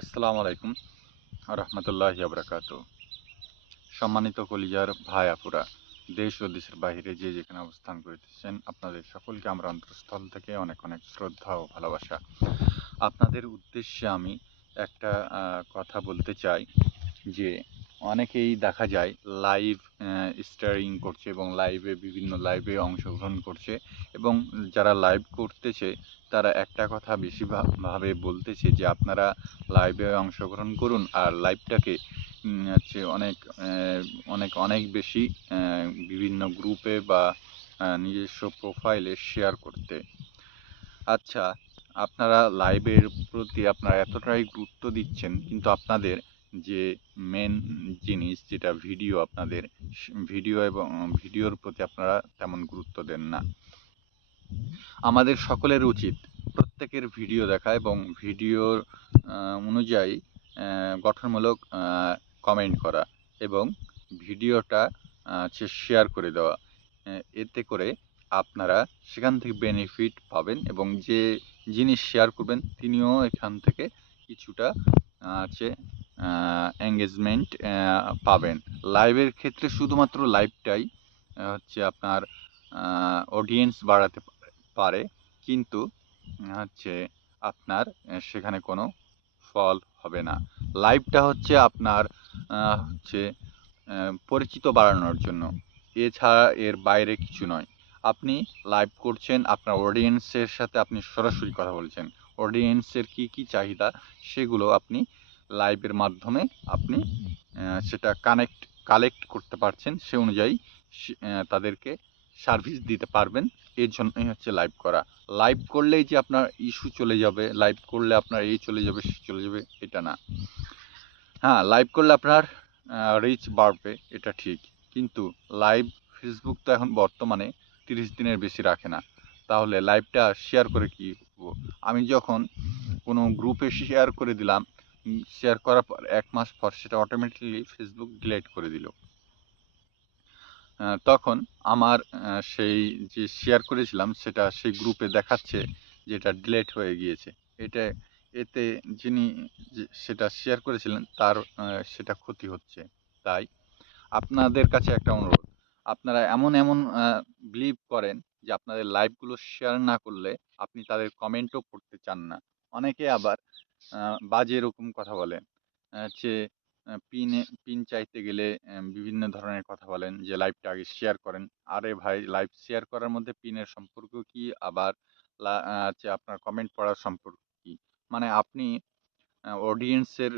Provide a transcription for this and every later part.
আসসালামু আলাইকুম রহমতুল্লাহি আবরাকাতু। সম্মানিত কলিজার ভাই আপুরা, দেশ ও দেশের বাইরে যে যেখানে অবস্থান করিতেছেন, আপনাদের সকলকে আমরা অন্তঃস্থল থেকে অনেক অনেক শ্রদ্ধা ও ভালোবাসা। আপনাদের উদ্দেশ্যে আমি একটা কথা বলতে চাই যে অনেকেই দেখা যায় লাইভ স্ট্রিমিং করছে এবং বিভিন্ন লাইভে অংশগ্রহণ করছে, এবং যারা লাইভ করতেছে তারা একটা কথা বেশি ভাবে বলতেছে যে আপনারা লাইভে অংশগ্রহণ করুন আর লাইভটাকে হচ্ছে অনেক অনেক বেশি বিভিন্ন গ্রুপে বা নিজস্ব প্রোফাইলে শেয়ার করতে। আচ্ছা, আপনারা লাইভের প্রতি আপনারা এতটাই গুরুত্ব দিচ্ছেন, কিন্তু আপনাদের যে মেন জিনিস যেটা ভিডিও, আপনাদের ভিডিও এবং ভিডিওর প্রতি আপনারা তেমন গুরুত্ব দেন না। আমাদের সকলের উচিত প্রত্যেকের ভিডিও দেখা এবং ভিডিওর অনুযায়ী গঠনমূলক কমেন্ট করা এবং ভিডিওটা শেয়ার করে দেওয়া। এতে করে আপনারা সেখান থেকে বেনিফিট পাবেন এবং যে জিনিস শেয়ার করবেন তিনিও এখান থেকে কিছুটা হচ্ছে এঙ্গেজমেন্ট পাবেন। লাইভের ক্ষেত্রে শুধুমাত্র লাইভটাই হচ্ছে আপনার অডিয়েন্স বাড়াতে পারে, কিন্তু হচ্ছে আপনার সেখানে কোনো ফল হবে না। লাইভটা হচ্ছে আপনার হচ্ছে পরিচিত বাড়ানোর জন্য, এছাড়া এর বাইরে কিছু নয়। আপনি লাইভ করছেন, আপনার অডিয়েন্সের সাথে আপনি সরাসরি কথা বলছেন। অডিয়েন্সের কি কি চাহিদা সেগুলো আপনি লাইভের মাধ্যমে আপনি সেটা কালেক্ট করতে পারছেন, সে অনুযায়ী তাদেরকে সার্ভিস দিতে পারবেন। এর জন্যই হচ্ছে লাইভ করা। লাইভ করলেই যে আপনার ইস্যু চলে যাবে, লাইভ করলে আপনার এই চলে যাবে সে চলে যাবে, এটা না। হ্যাঁ, লাইভ করলে আপনার রিচ বাড়বে, এটা ঠিক। কিন্তু লাইভ ফেসবুক তো এখন বর্তমানে 30 দিনের বেশি রাখে না। তাহলে লাইভটা শেয়ার করে কি করব? আমি যখন কোনো গ্রুপে শেয়ার করে দিলাম, শেয়ার করার পর 1 মাস পর সেটা অটোমেটিক্যালি ফেসবুক ডিলিট করে দিল। তখন আমার সেই যে শেয়ার করেছিলাম সেটা সেই গ্রুপে দেখাচ্ছে যে এটা ডিলিট হয়ে গিয়েছে। এটা এতে যিনি সেটা শেয়ার করেছিলেন তার সেটা ক্ষতি হচ্ছে। তাই আপনাদের কাছে একটা অনুরোধ, আপনারা এমন বিলিভ করেন যে আপনাদের লাইভগুলো শেয়ার না করলে আপনি তাদের কমেন্টও পড়তে চান না। অনেকে আবার বাজে এরকম কথা বলেন, যে পিন চাইতে গেলে বিভিন্ন ধরনের কথা বলেন যে লাইভটা আগে শেয়ার করেন। আরে ভাই, লাইভ শেয়ার করার মধ্যে পিনের সম্পর্ক কি? আবার হচ্ছে আপনার কমেন্ট পড়ার সম্পর্ক কি? মানে আপনি অডিয়েন্সের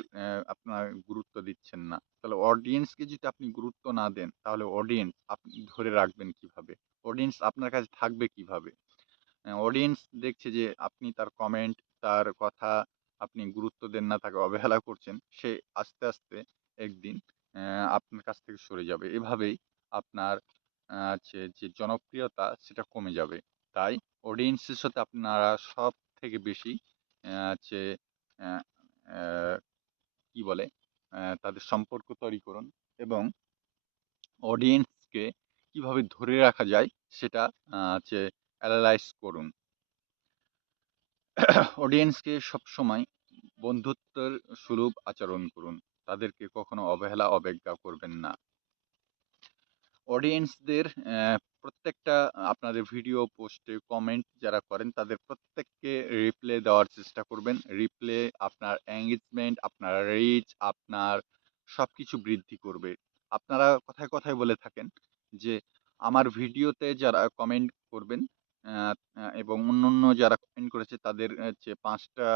আপনার গুরুত্ব দিচ্ছেন না। তাহলে অডিয়েন্সকে যদি আপনি গুরুত্ব না দেন, তাহলে অডিয়েন্স আপনি ধরে রাখবেন কিভাবে? অডিয়েন্স আপনার কাছে থাকবে কিভাবে? অডিয়েন্স দেখছে যে আপনি তার কমেন্ট, তার কথা আপনি গুরুত্ব দেন না, তাকে অবহেলা করছেন। সে আস্তে, আস্তে একদিন আপনার কাছ থেকে সরে যাবে। এভাবেই আপনার হচ্ছে যে জনপ্রিয়তা সেটা কমে যাবে। তাই অডিয়েন্সের সাথে আপনারা সবথেকে বেশি হচ্ছে অ্যা অ্যা কি বলে? তাদের সম্পর্ক তৈরি করুন এবং অডিয়েন্সকে কিভাবে ধরে রাখা যায় সেটা হচ্ছে এনালাইজ করুন। অডিয়েন্সকে সবসময় বন্ধুত্বের সুলভ আচরণ করুন। তাদেরকে কখনো অবজ্ঞা করবেন না। অডিয়েন্সদের প্রত্যেকটা আপনাদের ভিডিও পোস্টে কমেন্ট যারা করেন তাদের প্রত্যেককে রিপ্লাই দেওয়ার চেষ্টা করবেন। রিপ্লে আপনার এনগেজমেন্ট, আপনার রিচ, আপনার সবকিছু বৃদ্ধি করবে। আপনারা কথায়, কথায় বলে থাকেন যে আমার ভিডিওতে যারা কমেন্ট করবেন আ আ এবং অন্যান্য যারা কমেন্ট করেছে তাদের হচ্ছে ৫ টা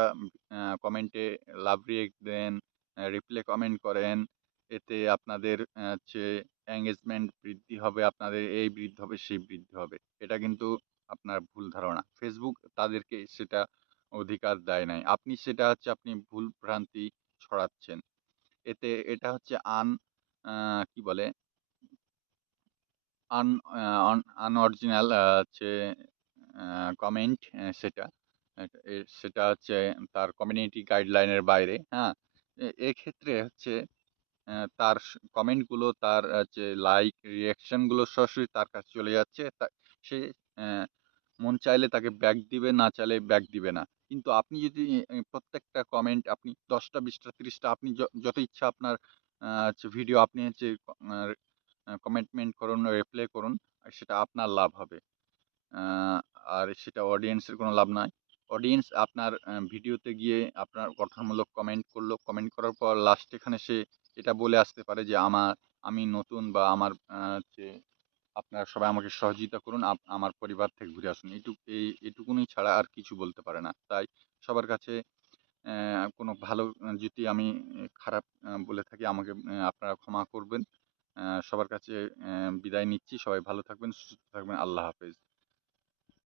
কমেন্টে লাভ রিঅ্যাক্ট দেন, রিপ্লে কমেন্ট করেন। এতে আপনাদের হচ্ছে এঙ্গেজমেন্ট বৃদ্ধি হবে, আপনাদের এই বৃদ্ধি হবে, সেই বৃদ্ধি হবে। এটা কিন্তু আপনার ভুল ধারণা। ফেসবুক তাদেরকে সেটা অধিকার দেয় নাই। আপনি সেটা হচ্ছে আপনি ভুল ভ্রান্তি ছড়াচ্ছেন। এতে এটা হচ্ছে আ কি বলে? আন আ অন আনঅরিজিনাল হচ্ছে আ কমেন্ট সেটা। সেটা হচ্ছে তার কমিউনিটি গাইডলাইনের বাইরে, হ্যাঁ? এক্ষেত্রে হচ্ছে তার কমেন্টগুলো, তার হচ্ছে লাইক, রিঅ্যাকশন গুলো সরাসরি তার কাছে চলে যাচ্ছে। সে অ্যা মন চাইলে তাকে ব্যাক দিবে, না চাইলে ব্যাক দিবে না। কিন্তু আপনি যদি প্রত্যেকটা কমেন্ট আপনি ১০ টা, ২০ টা, ৩০ টা আপনি যত ইচ্ছা আপনার হচ্ছে ভিডিও আপনি হচ্ছে কমেন্টমেন্ট করুন, রিপ্লাই করুন, সেটা আপনার লাভ হবে। আ আর সেটা অডিয়েন্সের কোনো লাভ নাই। অডিয়েন্স আপনার ভিডিওতে গিয়ে আপনার গঠনমূলক কমেন্ট করলো। কমেন্ট করার পর লাস্ট এখানে সে এটা বলে আসতে পারে যে আমি নতুন বা আমার হচ্ছে আপনারা সবাই আমাকে সহযোগিতা করুন। আমার পরিবার থেকে ঘুরে আসুন। এটুকুনি ছাড়া আর কিছু বলতে পারে না। তাই সবার কাছে কোনো ভালো যদি আমি খারাপ বলে থাকি আমাকে আপনারা ক্ষমা করবেন। সবার কাছে বিদায় নিচ্ছি। সবাই ভালো থাকবেন, সুস্থ থাকবেন। আল্লাহ হাফেজ।